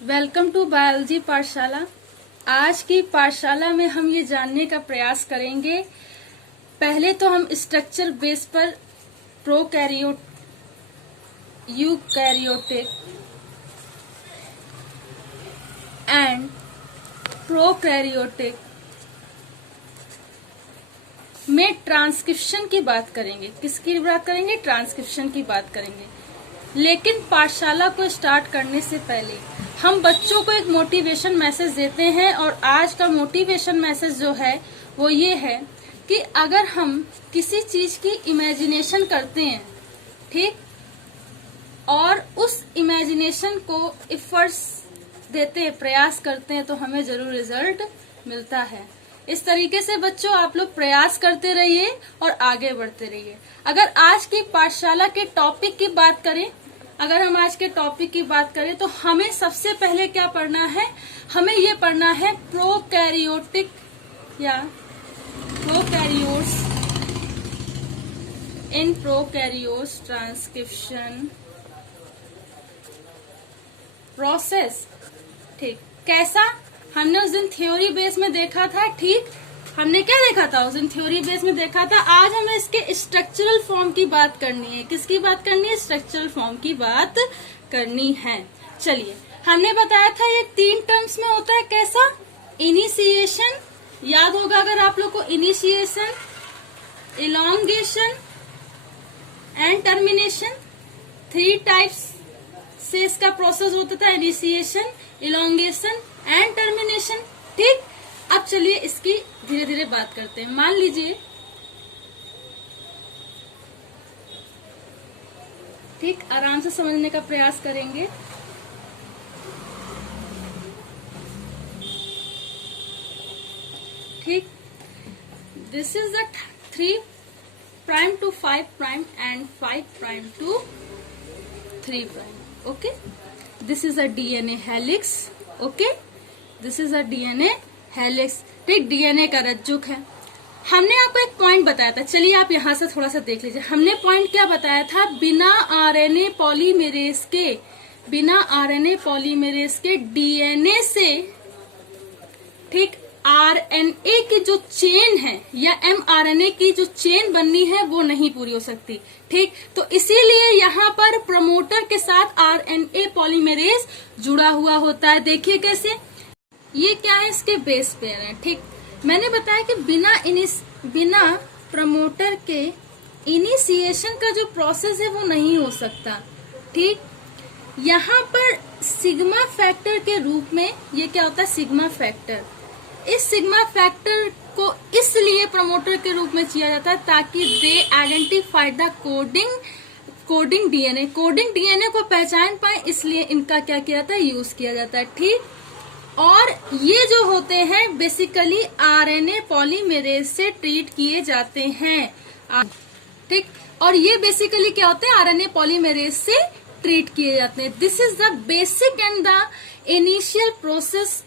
Welcome to biology पाठशाला। आज की पाठशाला में हम ये जानने का प्रयास करेंगे। पहले तो हम स्ट्रक्चर बेस पर प्रोकैरियोट, यूकैरियोटिक एंड प्रोकैरियोटिक में ट्रांसक्रिप्शन की बात करेंगे। किसकी बात करेंगे? ट्रांसक्रिप्शन की बात करेंगे। लेकिन पाठशाला को स्टार्ट करने से पहले हम बच्चों को एक मोटिवेशन मैसेज देते हैं, और आज का मोटिवेशन मैसेज जो है वो ये है कि अगर हम किसी चीज की इमेजिनेशन करते हैं, ठीक, और उस इमेजिनेशन को एफर्ट्स देते हैं, प्रयास करते हैं, तो हमें जरूर रिजल्ट मिलता है। इस तरीके से बच्चों आप लोग प्रयास करते रहिए और आगे बढ़ते रहिए। अगर आज की पाठशाला के टॉपिक की बात करें, तो हमें सबसे पहले क्या पढ़ना है? हमें ये पढ़ना है प्रोकैरियोटिक या prokaryotes in prokaryotes transcription process. ठीक, कैसा? हमने उस दिन थ्योरी बेस में देखा था। ठीक, हमने क्या देखा था? उस दिन थ्योरी बेस में देखा था। आज हमें इसके स्ट्रक्चरल फॉर्म की बात करनी है। किसकी बात करनी है? स्ट्रक्चरल फॉर्म की बात करनी है। चलिए, हमने बताया था ये 3 टर्म्स में होता है। कैसा? इनिशिएशन, याद होगा अगर आप लोग को, initiation, elongation and termination. 3 types से इसका प्रोसेस होता था, इनिशिएशन, इलॉन्गेशन एंड टर्मिनेशन। ठीक, अब चलिए इसकी धीरे धीरे बात करते हैं। मान लीजिए, ठीक, आराम से समझने का प्रयास करेंगे। ठीक, this is the 3 prime to 5 prime and 5 prime to 3 prime. Okay, this is a DNA helix. Okay, this is a DNA helix. ठीक, डीएनए का रज्जुक है। हमने आपको एक पॉइंट बताया था, चलिए आप यहां से थोड़ा सा देख लीजिए। हमने पॉइंट क्या बताया था? बिना आरएनए पॉलीमेरेज के डीएनए से, ठीक, आरएनए की जो चेन है या एमआरएनए की जो चेन बननी है वो नहीं पूरी हो सकती। ठीक, तो इसीलिए यहाँ पर प्रमोटर के साथ आरएनए पॉलीमेरेज जुड़ा हुआ होता है। देखिए कैसे, ये क्या है? इसके बेस पेयर है। ठीक, मैंने बताया कि बिना प्रमोटर के इनिशिएशन का जो प्रोसेस है वो नहीं हो सकता। ठीक, यहाँ पर सिग्मा फैक्टर के रूप में ये क्या होता है? Sigma factor. इस सिग्मा फैक्टर को इसलिए प्रमोटर के रूप में किया जाता है ताकि they identify the coding DNA को पहचान पाए, इसलिए इनका क्या किया जाता है? यूज किया जाता है। ठीक, और ये जो होते हैं बेसिकली आरएनए पॉलीमेरेज से ट्रीट किए जाते हैं। ठीक, और ये बेसिकली क्या होते हैं? आरएनए पॉलीमेरेज से ट्रीट किए जाते हैं। This is the basic and the initial process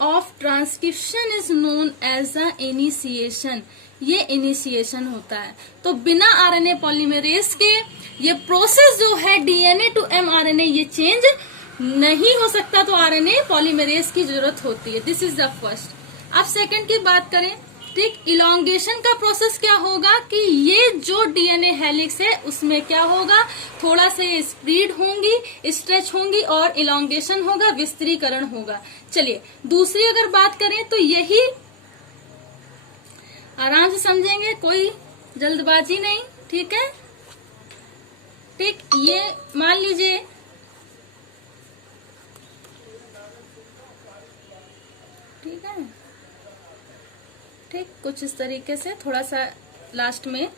of transcription is known as the initiation. ये इनिशिएशन होता है। तो बिना आरएनए पॉलीमेरेज के ये प्रोसेस जो है डीएनए टू एमआरएनए, ये चेंज नहीं हो सकता, तो आरएनए पॉलीमेरेज की जरूरत होती है। This is the first. अब सेकंड की बात करें, ठीक, इलॉन्गेशन का प्रोसेस क्या होगा कि ये जो डीएनए हेलिक्स है उसमें क्या होगा? थोड़ा से स्प्रीड होंगी, स्ट्रेच होंगी, और इलॉन्गेशन होगा, विस्तीर्ण होगा। चलिए दूसरी अगर बात करें तो यही आराम से समझेंगे, कोई जल्दबाजी नहीं। ठीक है, ठीक, ये मान लीजिए, ठीक है, ठीक, कुछ इस तरीके से, थोड़ा सा लास्ट में,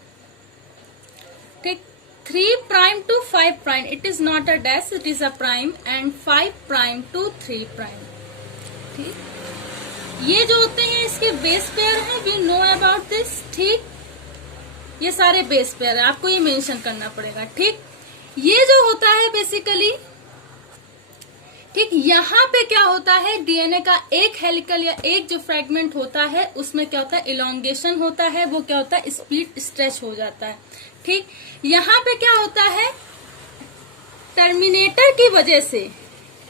ठीक, 3 prime to 5 prime, it is not a dash, it is a prime, and 5 prime to 3 prime. ठीक, ये जो होते हैं इसके बेस पेयर हैं, वी नो अबाउट दिस। ठीक, ये सारे बेस पेयर है, आपको ये मेंशन करना पड़ेगा। ठीक, ये जो होता है बेसिकली, ठीक, यहाँ पे क्या होता है? डीएनए का एक हेलिकल या एक जो फ्रेगमेंट होता है उसमें क्या होता है? इलॉन्गेशन होता है, वो क्या होता है? स्प्लिट स्ट्रेच हो जाता है। ठीक, यहाँ पे क्या होता है? टर्मिनेटर की वजह से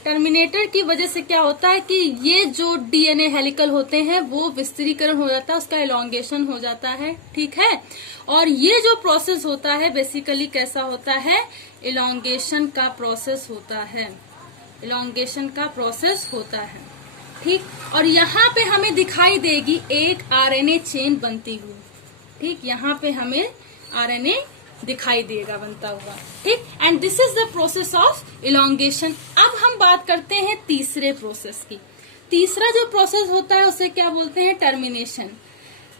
टर्मिनेटर की वजह से क्या होता है कि ये जो डीएनए हेलिकल होते हैं वो विस्तीरीकरण हो जाता है, उसका इलॉन्गेशन हो जाता है, ठीक है। और ये जो प्रोसेस होता है बेसिकली कैसा होता है, इलॉन्गेशन का प्रोसेस होता है, इलॉन्गेशन का प्रोसेस होता है, ठीक। और यहाँ पे हमें दिखाई देगी एक आरएनए चेन बनती हुई, ठीक, यहाँ पे हमें आरएनए दिखाई देगा बनता हुआ, ठीक। And this is the process of elongation. अब हम बात करते हैं तीसरे प्रोसेस की। तीसरा जो प्रोसेस होता है उसे क्या बोलते हैं, टर्मिनेशन।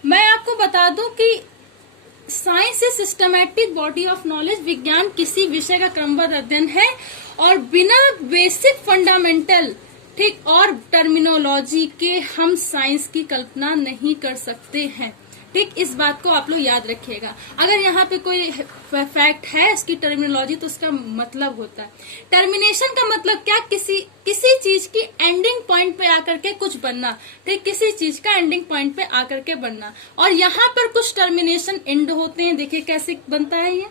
मैं आपको बता दूं कि science is systematic body of knowledge, विज्ञान किसी विषय का क्रमबद्ध अध्ययन है और बिना बेसिक फंडामेंटल, ठीक, और टर्मिनोलॉजी के हम साइंस की कल्पना नहीं कर सकते हैं, ठीक। इस बात को आप लोग याद रखिएगा। अगर यहाँ पे कोई फैक्ट है इसकी टर्मिनोलॉजी तो उसका मतलब होता है टर्मिनेशन का मतलब क्या, किसी चीज की एंडिंग पॉइंट पे आकर के कुछ बनना, ठीक, किसी चीज का एंडिंग पॉइंट पे आकर के बनना। और यहाँ पर कुछ टर्मिनेशन एंड होते हैं, देखिए कैसे बनता है ये,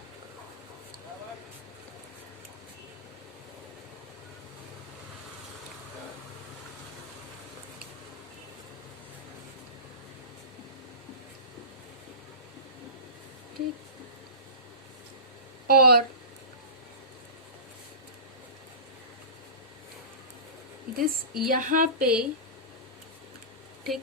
ठीक। और दिस यहाँ पे, ठीक,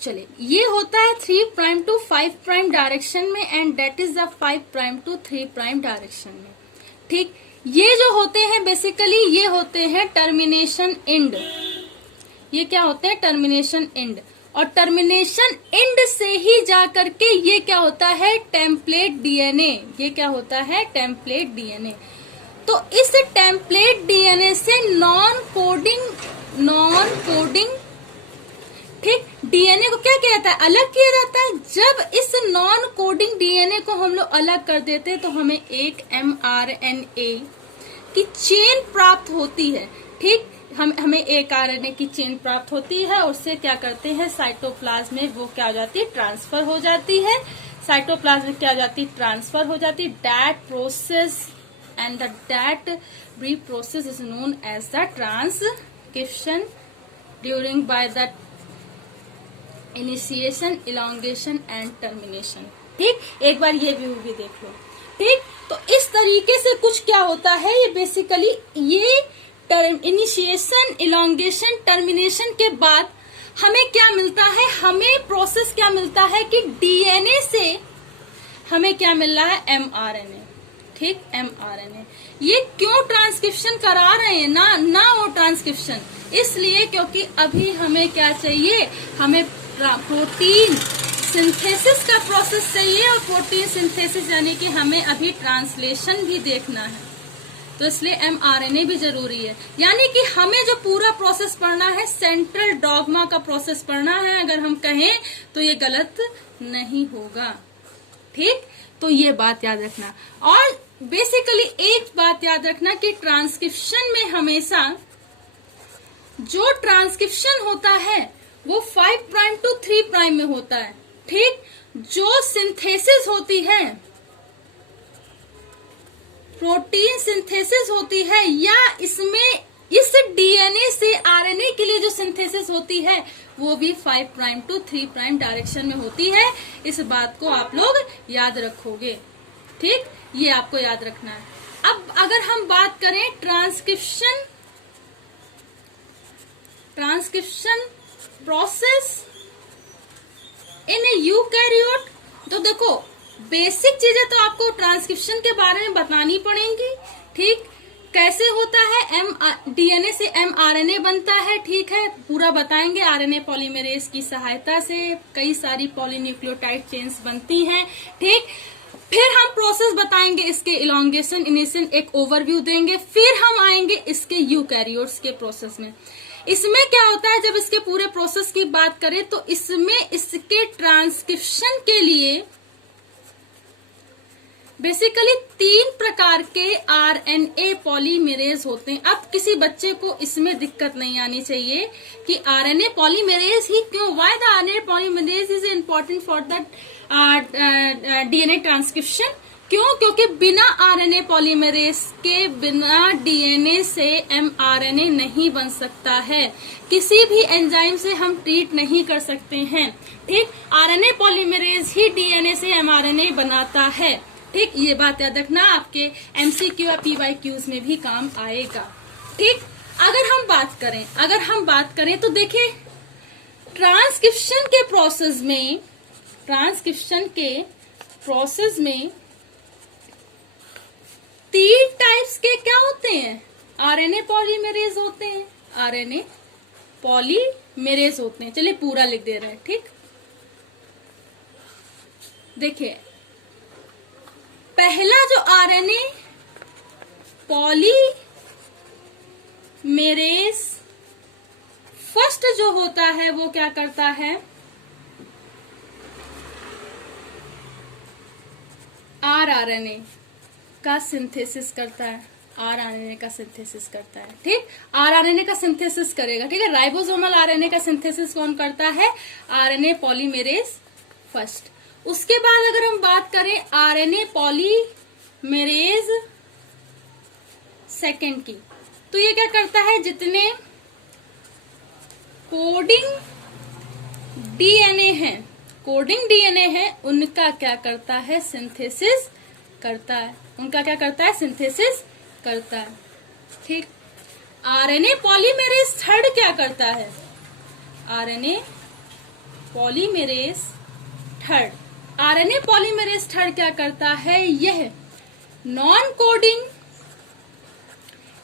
चले, ये होता है 3 प्राइम टू 5 प्राइम डायरेक्शन में and that is the 5 prime to 3 prime direction में, ठीक। ये जो होते हैं बेसिकली ये होते हैं टर्मिनेशन एंड, ये क्या होते हैं, टर्मिनेशन एंड। और टर्मिनेशन एंड से ही जाकर के ये क्या होता है, टेम्पलेट डीएनए, ये क्या होता है, टेम्पलेट डीएनए। तो इस टेम्पलेट डीएनए से नॉन कोडिंग, ठीक, डीएनए को क्या किया जाता है, अलग किया जाता है। जब इस नॉन कोडिंग डीएनए को हम लोग अलग कर देते हैं तो हमें एक एमआरएनए की चेन प्राप्त होती है, ठीक। हमें एक आरएनए की चेन प्राप्त होती है, उससे क्या करते हैं, साइटोप्लाज्म में वो क्या हो जाती है, ट्रांसफर हो जाती है, साइटोप्लाज्म में क्या हो जाती है, ट्रांसफर हो जाती है। That process and that brief process is known as the transcription during by the initiation, elongation and termination, ठीक। एक बार ये व्यू भी देख लो, ठीक। तो इस तरीके से कुछ क्या होता है, ये बेसिकली ये इनिशिएशन, इलॉन्गेशन, टर्मिनेशन के बाद हमें क्या मिलता है, हमें प्रोसेस क्या मिलता है कि डीएनए से हमें क्या मिल रहा है, एमआरएनए, ठीक, एमआरएनए। ये क्यों ट्रांसक्रिप्शन करा रहे हैं, ना वो ट्रांसक्रिप्शन, इसलिए क्योंकि अभी हमें क्या चाहिए, हमें प्रोटीन सिंथेसिस का प्रोसेस चाहिए और प्रोटीन सिंथेसिस यानी कि हमें अभी ट्रांसलेशन भी देखना है, तो इसलिए एमआरएनए भी जरूरी है। यानी कि हमें जो पूरा प्रोसेस पढ़ना है सेंट्रल डॉगमा का प्रोसेस पढ़ना है, अगर हम कहें तो ये गलत नहीं होगा, ठीक। तो ये बात याद रखना। और बेसिकली एक बात याद रखना कि ट्रांसक्रिप्शन में हमेशा जो ट्रांसक्रिप्शन होता है वो 5 प्राइम टू 3 प्राइम में होता है, ठीक। जो सिंथेसिस होती है, प्रोटीन सिंथेसिस होती है, या इसमें इस डीएनए से आरएनए के लिए जो सिंथेसिस होती है वो भी 5 प्राइम टू 3 प्राइम डायरेक्शन में होती है। इस बात को आप लोग याद रखोगे, ठीक, ये आपको याद रखना है। अब अगर हम बात करें ट्रांसक्रिप्शन प्रोसेस इन यूकैरियोट, तो देखो बेसिक चीजें तो आपको ट्रांसक्रिप्शन के बारे में बतानी पड़ेंगी, ठीक। कैसे होता है, डीएनए से एमआरएनए बनता है, ठीक है, पूरा बताएंगे। आरएनए पॉलीमरेज की सहायता से कई सारी पॉलीन्यूक्लियोटाइड चेन्स बनती हैं, ठीक। फिर हम प्रोसेस बताएंगे इसके इलॉन्गेशन, इनिशिएशन, एक ओवरव्यू देंगे। फिर हम आएंगे इसके यूकैरियोट्स के प्रोसेस में। इसमें क्या होता है, जब इसके पूरे प्रोसेस की बात करें तो इसमें इसके ट्रांसक्रिप्शन के लिए बेसिकली 3 प्रकार के आरएनए पॉलीमरेज होते हैं। अब किसी बच्चे को इसमें दिक्कत नहीं आनी चाहिए कि आरएनए पॉलीमरेज ही क्यों, why the RNA polymerase is important for the DNA transcription, क्यों? क्योंकि बिना आरएनए पॉलीमरेज के, बिना डीएनए से एमआरएनए नहीं बन सकता है। किसी भी एंजाइम से हम ट्रीट नहीं कर सकते हैं। ठीक, आरएनए पॉलीमरेज ही डीएनए से एमआरएनए बनाता है। ठीक, ये बात याद रखना, आपके एमसीक्यू या पीवाईक्यूज में भी काम आएगा। ठीक, अगर हम बात करें तो देखिए, ट्रांसक्रिप्शन के प्रोसेस में 3 टाइप्स के क्या होते हैं? आरएनए पॉलीमरेज होते हैं, आरएनए पॉलीमरेज होते हैं। चलिए पूरा लिख दे रहे हैं। ठीक, देखिए, पहला जो आरएनए पॉलीमरेज फर्स्ट जो होता है वो क्या करता है? आरआरएनए का सिंथेसिस करता है। आरआरएनए का सिंथेसिस करता है। ठीक, आरआरएनए का सिंथेसिस करेगा। ठीक है, राइबोसोमल आरएनए का सिंथेसिस कौन करता है? RNA polymerase first. उसके बाद अगर हम बात करें आरएनए पॉलीमरेज सेकेंड की, तो ये क्या करता है? जितने कोडिंग डीएनए है उनका क्या करता है? सिंथेसिस करता है। सिंथेसिस करता है। ठीक, आरएनए पॉलीमरेज थर्ड क्या करता है? आरएनए पॉलीमरेज थर्ड क्या करता है? यह नॉन कोडिंग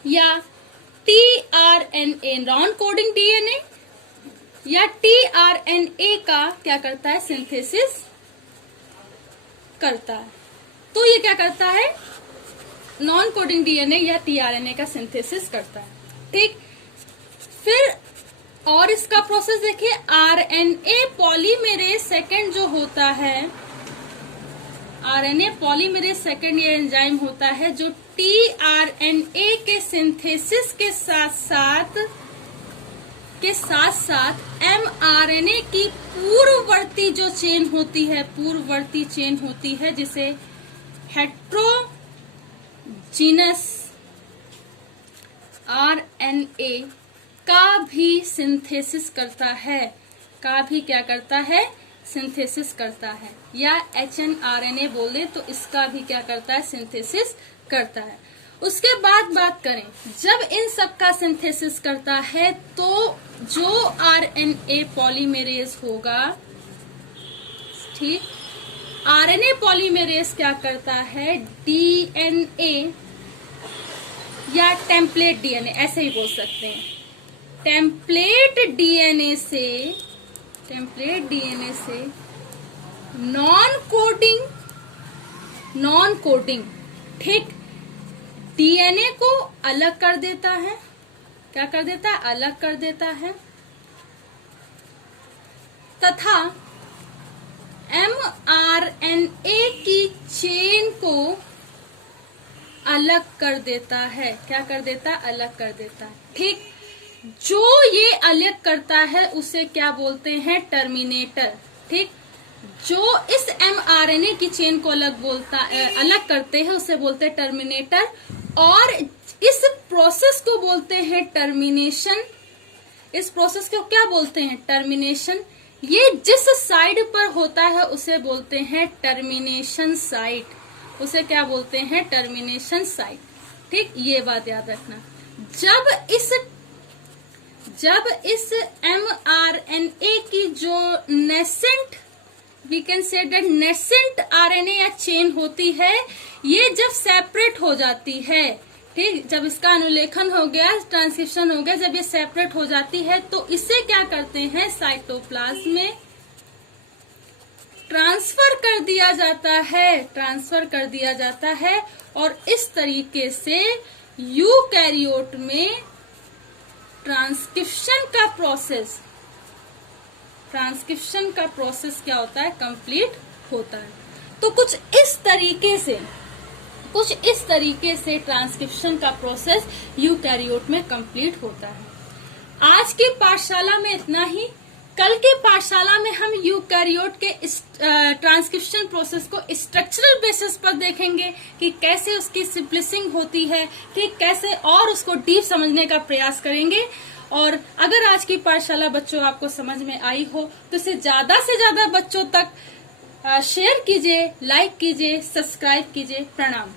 या टीआरएनए, नॉन कोडिंग डीएनए या टीआरएनए का क्या करता है? सिंथेसिस करता है। तो ये क्या करता है? नॉन कोडिंग डीएनए या टीआरएनए का सिंथेसिस करता है। ठीक, फिर और इसका प्रोसेस देखिए, आरएनए पॉलीमरेज सेकेंड जो होता है, आरएनए पॉलीमरेज सेकेंड ये एंजाइम होता है जो टीआरएनए के सिंथेसिस के साथ साथ एमआरएनए की पूर्ववर्ती चेन होती है जिसे हेट्रोजीनस आरएनए का भी सिंथेसिस करता है। सिंथेसिस करता है, या एचएनआरएनए बोल दे तो इसका भी क्या करता है? सिंथेसिस करता है। उसके बाद बात करें, जब इन सब का सिंथेसिस करता है तो जो आरएनए पॉलीमरेज होगा, ठीक, आरएनए पॉलीमरेज क्या करता है? डीएनए या टेम्पलेट डीएनए, ऐसे ही बोल सकते हैं, टेम्पलेट डीएनए से नॉन कोडिंग ठीक डीएनए को अलग कर देता है। क्या कर देता है? अलग कर देता है, तथा एमआरएनए की चेन को अलग कर देता है। क्या कर देता है? अलग कर देता है। ठीक, जो ये अलग करता है उसे क्या बोलते हैं? टर्मिनेटर। ठीक, जो इस एमआरएनए की चेन को अलग करते हैं उसे बोलते हैं टर्मिनेटर, और इस प्रोसेस को बोलते हैं टर्मिनेशन। इस प्रोसेस को क्या बोलते हैं? टर्मिनेशन। ये जिस साइड पर होता है उसे बोलते हैं टर्मिनेशन साइट। उसे क्या बोलते हैं? Termination site. ठीक, ये बात याद रखना। जब इस एमआरएनए की जो नेसेंट आरएनए या चेन होती है, ये जब सेपरेट हो जाती है, ठीक, जब इसका अनुलेखन हो गया, ट्रांसक्रिप्शन हो गया, जब ये सेपरेट हो जाती है तो इसे क्या करते हैं? साइटोप्लाज्म में ट्रांसफर कर दिया जाता है और इस तरीके से यूकैरियोट में ट्रांसक्रिप्शन का प्रोसेस क्या होता है? कंप्लीट होता है। तो कुछ इस तरीके से ट्रांसक्रिप्शन का प्रोसेस यूकैरियोट में कंप्लीट होता है। आज की पाठशाला में इतना ही। कल के पाठशाला में हम यूकैरियोट के ट्रांसक्रिप्शन प्रोसेस को स्ट्रक्चरल बेसिस पर देखेंगे कि कैसे उसकी सिंपलिसिंग होती है, ठीक कैसे, और उसको डीप समझने का प्रयास करेंगे। और अगर आज की पाठशाला बच्चों आपको समझ में आई हो तो इसे ज्यादा से ज्यादा बच्चों तक शेयर कीजिए, लाइक कीजिए, सब्सक्राइब कीजिए। प्रणाम।